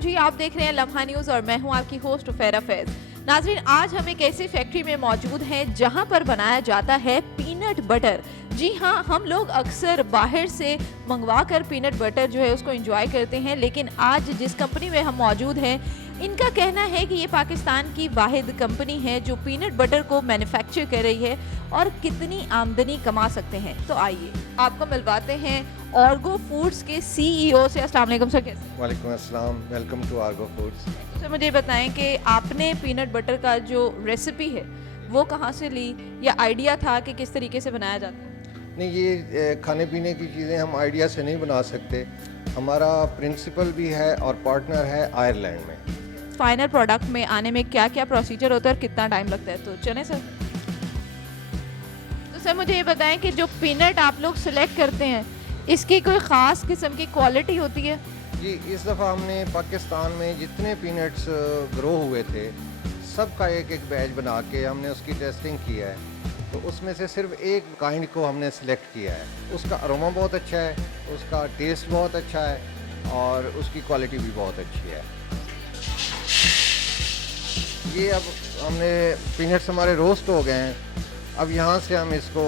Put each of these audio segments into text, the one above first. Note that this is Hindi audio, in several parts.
जी, आप देख रहे हैं लम्हा न्यूज़ और मैं हूं आपकी होस्ट फेरा फैज। नाजरीन, आज हम एक ऐसी फैक्ट्री में मौजूद हैं जहां पर बनाया जाता है पीनट बटर। जी हाँ, हम लोग अक्सर बाहर से मंगवा कर पीनट बटर जो है उसको एंजॉय करते हैं, लेकिन आज जिस कंपनी में हम मौजूद हैं इनका कहना है कि ये पाकिस्तान की वाहिद कंपनी है जो पीनट बटर को मैन्युफैक्चर कर रही है और कितनी आमदनी कमा सकते हैं। तो आइए आपको मिलवाते हैं ऑर्गो फूड्स के सीईओ से। अस्सलाम वालेकुम सर, कैसे? वालेकुम अस्सलाम, welcome to Argo foods. Sir मुझे बताएं कि आपने पीनट बटर का जो रेसिपी है वो कहाँ से ली, या आइडिया था कि किस तरीके से बनाया जाता है? नहीं, ये खाने पीने की चीज़ें हम आइडिया से नहीं बना सकते। हमारा प्रिंसिपल भी है और पार्टनर है आयरलैंड में। फाइनल प्रोडक्ट में आने में क्या क्या प्रोसीजर होता है और कितना टाइम लगता है, तो चलें सर। तो सर मुझे ये बताएं कि जो पीनट आप लोग सिलेक्ट करते हैं इसकी कोई ख़ास किस्म की क्वालिटी होती है? जी, इस दफ़ा हमने पाकिस्तान में जितने पीनट्स ग्रो हुए थे सब का एक एक बैच बना के हमने उसकी टेस्टिंग की है। तो उसमें से सिर्फ एक काइंड को हमने सेलेक्ट किया है। उसका अरोमा बहुत अच्छा है, उसका टेस्ट बहुत अच्छा है और उसकी क्वालिटी भी बहुत अच्छी है। ये अब हमने पीनट्स हमारे रोस्ट हो गए हैं। अब यहाँ से हम इसको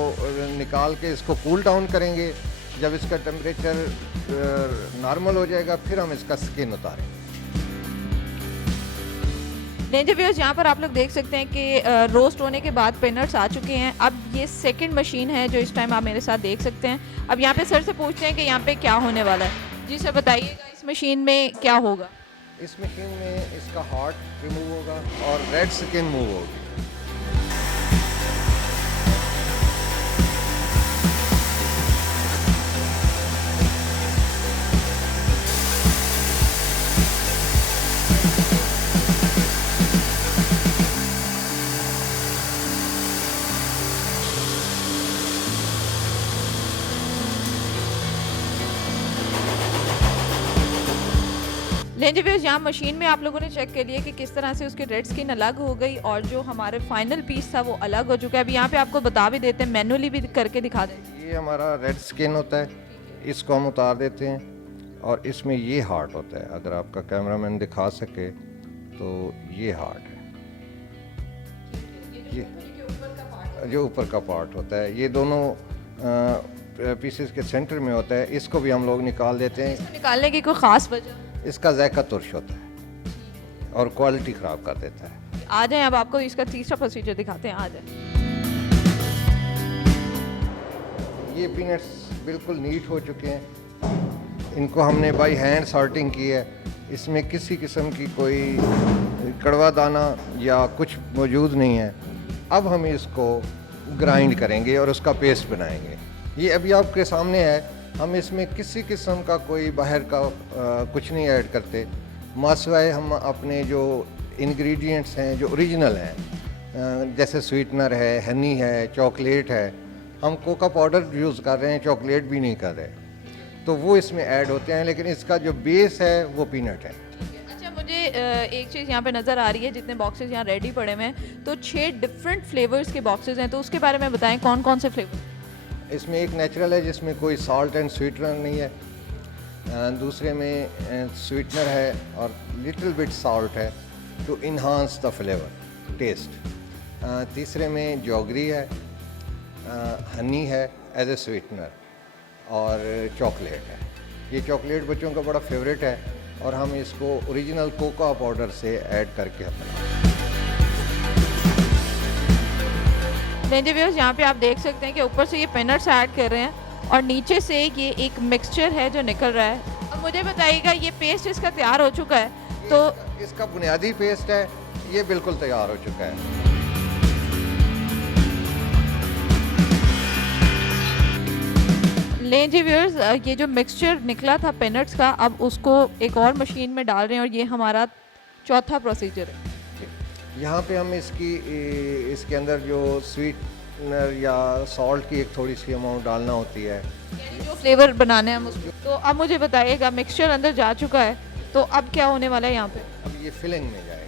निकाल के इसको कूल डाउन करेंगे। जब इसका टेम्परेचर नॉर्मल हो जाएगा फिर हम इसका स्किन उतारेंगे। रेंजर व्यूअर्स, यहाँ पर आप लोग देख सकते हैं कि रोस्ट होने के बाद पीनट्स आ चुके हैं। अब ये सेकंड मशीन है जो इस टाइम आप मेरे साथ देख सकते हैं। अब यहाँ पे सर से पूछते हैं कि यहाँ पे क्या होने वाला है। जी सर, बताइएगा इस मशीन में क्या होगा? इस मशीन में इसका हार्ट रिमूव होगा और रेड स्किन मूव होगी। रेंजर व्यूअर्स, यहाँ मशीन में आप लोगों ने चेक कर लिया कि किस तरह से उसकी रेड स्किन अलग हो गई और जो हमारे फाइनल पीस था वो अलग हो चुका है। अभी यहाँ पे आपको बता भी देते हैं, मैनुअली भी करके दिखा देते हैं। ये हमारा रेड स्किन होता है, इसको हम उतार देते हैं और इसमें ये हार्ट होता है। अगर आपका कैमरामैन दिखा सके तो ये हार्ट है, ये जो ऊपर का पार्ट होता है। ये दोनों पीसेस के सेंटर में होता है। इसको भी हम लोग निकाल देते हैं। इसको निकालने की कोई ख़ास वजह? इसका जायका तुर्श होता है और क्वालिटी ख़राब कर देता है। आ जाए, अब आपको इसका तीसरा प्रोसीजर दिखाते हैं। आ जाए। ये पीनट्स बिल्कुल नीट हो चुके हैं। इनको हमने बाई हैंड सॉर्टिंग की है। इसमें किसी किस्म की कोई कड़वा दाना या कुछ मौजूद नहीं है। अब हम इसको ग्राइंड करेंगे और उसका पेस्ट बनाएंगे। ये अभी आपके सामने है। हम इसमें किसी किस्म का कोई बाहर का कुछ नहीं ऐड करते। मासवाए हम अपने जो इंग्रेडिएंट्स हैं जो ओरिजिनल हैं, जैसे स्वीटनर है, हनी है, चॉकलेट है। हम कोका पाउडर यूज़ कर रहे हैं, चॉकलेट भी नहीं कर रहे, तो वो इसमें ऐड होते हैं। लेकिन इसका जो बेस है वो पीनट है। अच्छा, मुझे एक चीज़ यहाँ पे नज़र आ रही है, जितने बॉक्सेस यहाँ रेडी पड़े हुए हैं तो 6 डिफरेंट फ्लेवर्स के बॉक्सेस हैं, तो उसके बारे में बताएं कौन कौन से फ्लेवर? इसमें एक नेचुरल है जिसमें कोई सॉल्ट एंड स्वीटनर नहीं है। दूसरे में स्वीटनर है और लिटिल बिट सॉल्ट है to enhance the flavour taste. तीसरे में जॉगरी है, हनी है एज ए स्वीटनर और चॉकलेट है। ये चॉकलेट बच्चों का बड़ा फेवरेट है और हम इसको ओरिजिनल कोका पाउडर से ऐड करके बनाते हैं। रेंजर व्यूअर्स, यहाँ पे आप देख सकते हैं कि ऊपर से ये पीनट्स ऐड कर रहे हैं और नीचे से ये एक मिक्सचर है जो निकल रहा है। अब मुझे बताइएगा, ये पेस्ट इसका तैयार हो चुका है तो इसका बुनियादी पेस्ट है, ये बिल्कुल तैयार हो चुका है। रेंजर व्यूअर्स, ये जो मिक्सचर निकला था पीनट्स का, अब उसको एक और मशीन में डाल रहे हैं और ये हमारा चौथा प्रोसीजर है। यहाँ पे हम इसके अंदर जो स्वीटनर या सॉल्ट की एक थोड़ी सी अमाउंट डालना होती है, यानी जो फ्लेवर बनाने हैं हम उसको। तो अब मुझे बताइएगा, मिक्सचर अंदर जा चुका है तो अब क्या होने वाला है यहाँ पे? अब ये फिलिंग में जाएगा।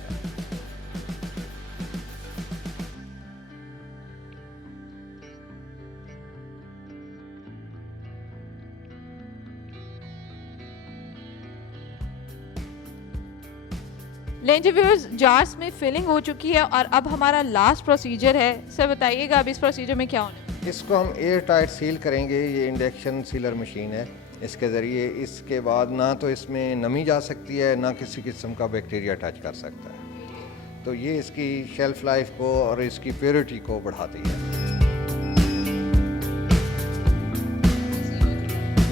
लेंज व्यूअर्स, जार्स में फिलिंग हो चुकी है और अब हमारा लास्ट प्रोसीजर है। सर बताइएगा अब इस प्रोसीजर में क्या होना है? इसको हम एयर टाइट सील करेंगे। ये इंडक्शन सीलर मशीन है, इसके ज़रिए इसके बाद ना तो इसमें नमी जा सकती है, ना किसी किस्म का बैक्टीरिया टच कर सकता है। तो ये इसकी शेल्फ लाइफ को और इसकी प्योरिटी को बढ़ाती है।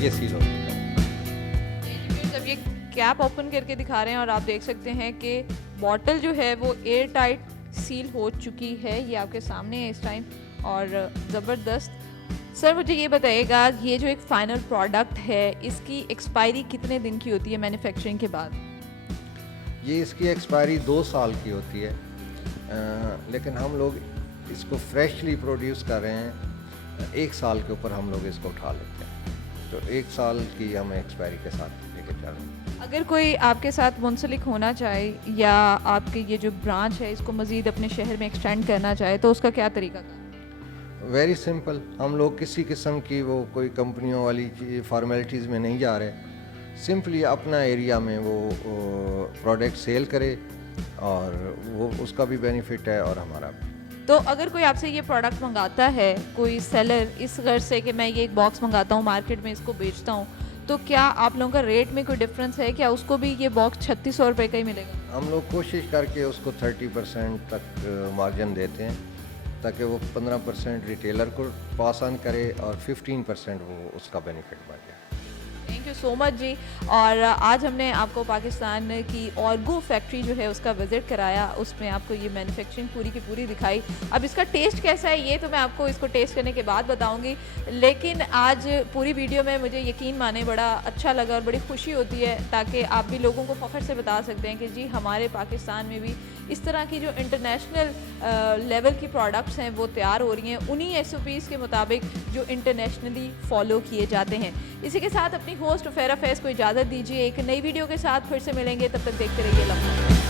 ये सील हो चुका है। जब ये कैप ओपन करके दिखा रहे हैं और आप देख सकते हैं कि बॉटल जो है वो एयर टाइट सील हो चुकी है। ये आपके सामने है इस टाइम और ज़बरदस्त। सर मुझे ये बताइएगा, ये जो एक फाइनल प्रोडक्ट है इसकी एक्सपायरी कितने दिन की होती है मैन्युफैक्चरिंग के बाद? ये इसकी एक्सपायरी 2 साल की होती है, लेकिन हम लोग इसको फ्रेशली प्रोड्यूस कर रहे हैं। 1 साल के ऊपर हम लोग इसको उठा लेते हैं, तो 1 साल की हम एक्सपायरी के साथ लेके चल रहे हैं। अगर कोई आपके साथ मुंसलिक होना चाहे या आपके ये जो ब्रांच है इसको मज़ीद अपने शहर में एक्सटेंड करना चाहे तो उसका क्या तरीका था? वेरी सिंपल, हम लोग किसी किस्म की वो कोई कंपनियों वाली फॉर्मेलिटीज़ में नहीं जा रहे। सिंपली अपना एरिया में वो प्रोडक्ट सेल करे और वो उसका भी बेनिफिट है और हमारा भी। तो अगर कोई आपसे ये प्रोडक्ट मंगाता है, कोई सेलर इस गर्ज से कि मैं ये एक बॉक्स मंगाता हूँ, मार्केट में इसको बेचता हूँ, तो क्या आप लोगों का रेट में कोई डिफरेंस है? क्या उसको भी ये बॉक्स 3600 रुपये का ही मिलेगा? हम लोग कोशिश करके उसको 30% तक मार्जिन देते हैं ताकि वो 15% रिटेलर को पास ऑन करे और 15% वो उसका बेनिफिट बन जाए। थैंक यू सो मच जी। और आज हमने आपको पाकिस्तान की ऑर्गो फैक्ट्री जो है उसका विज़िट कराया, उसमें आपको ये मैन्युफैक्चरिंग पूरी की पूरी दिखाई। अब इसका टेस्ट कैसा है ये तो मैं आपको इसको टेस्ट करने के बाद बताऊंगी, लेकिन आज पूरी वीडियो में मुझे यकीन माने बड़ा अच्छा लगा और बड़ी खुशी होती है ताकि आप भी लोगों को फ़ख्र से बता सकते हैं कि जी हमारे पाकिस्तान में भी इस तरह की जो इंटरनेशनल लेवल की प्रोडक्ट्स हैं वो तैयार हो रही हैं उन्हीं SOPs के मुताबिक जो इंटरनेशनली फॉलो किए जाते हैं। इसी के साथ अपनी होस्ट फेरा फैज़ को इजाज़त दीजिए। एक नई वीडियो के साथ फिर से मिलेंगे, तब तक देखते रहिए लम्हा।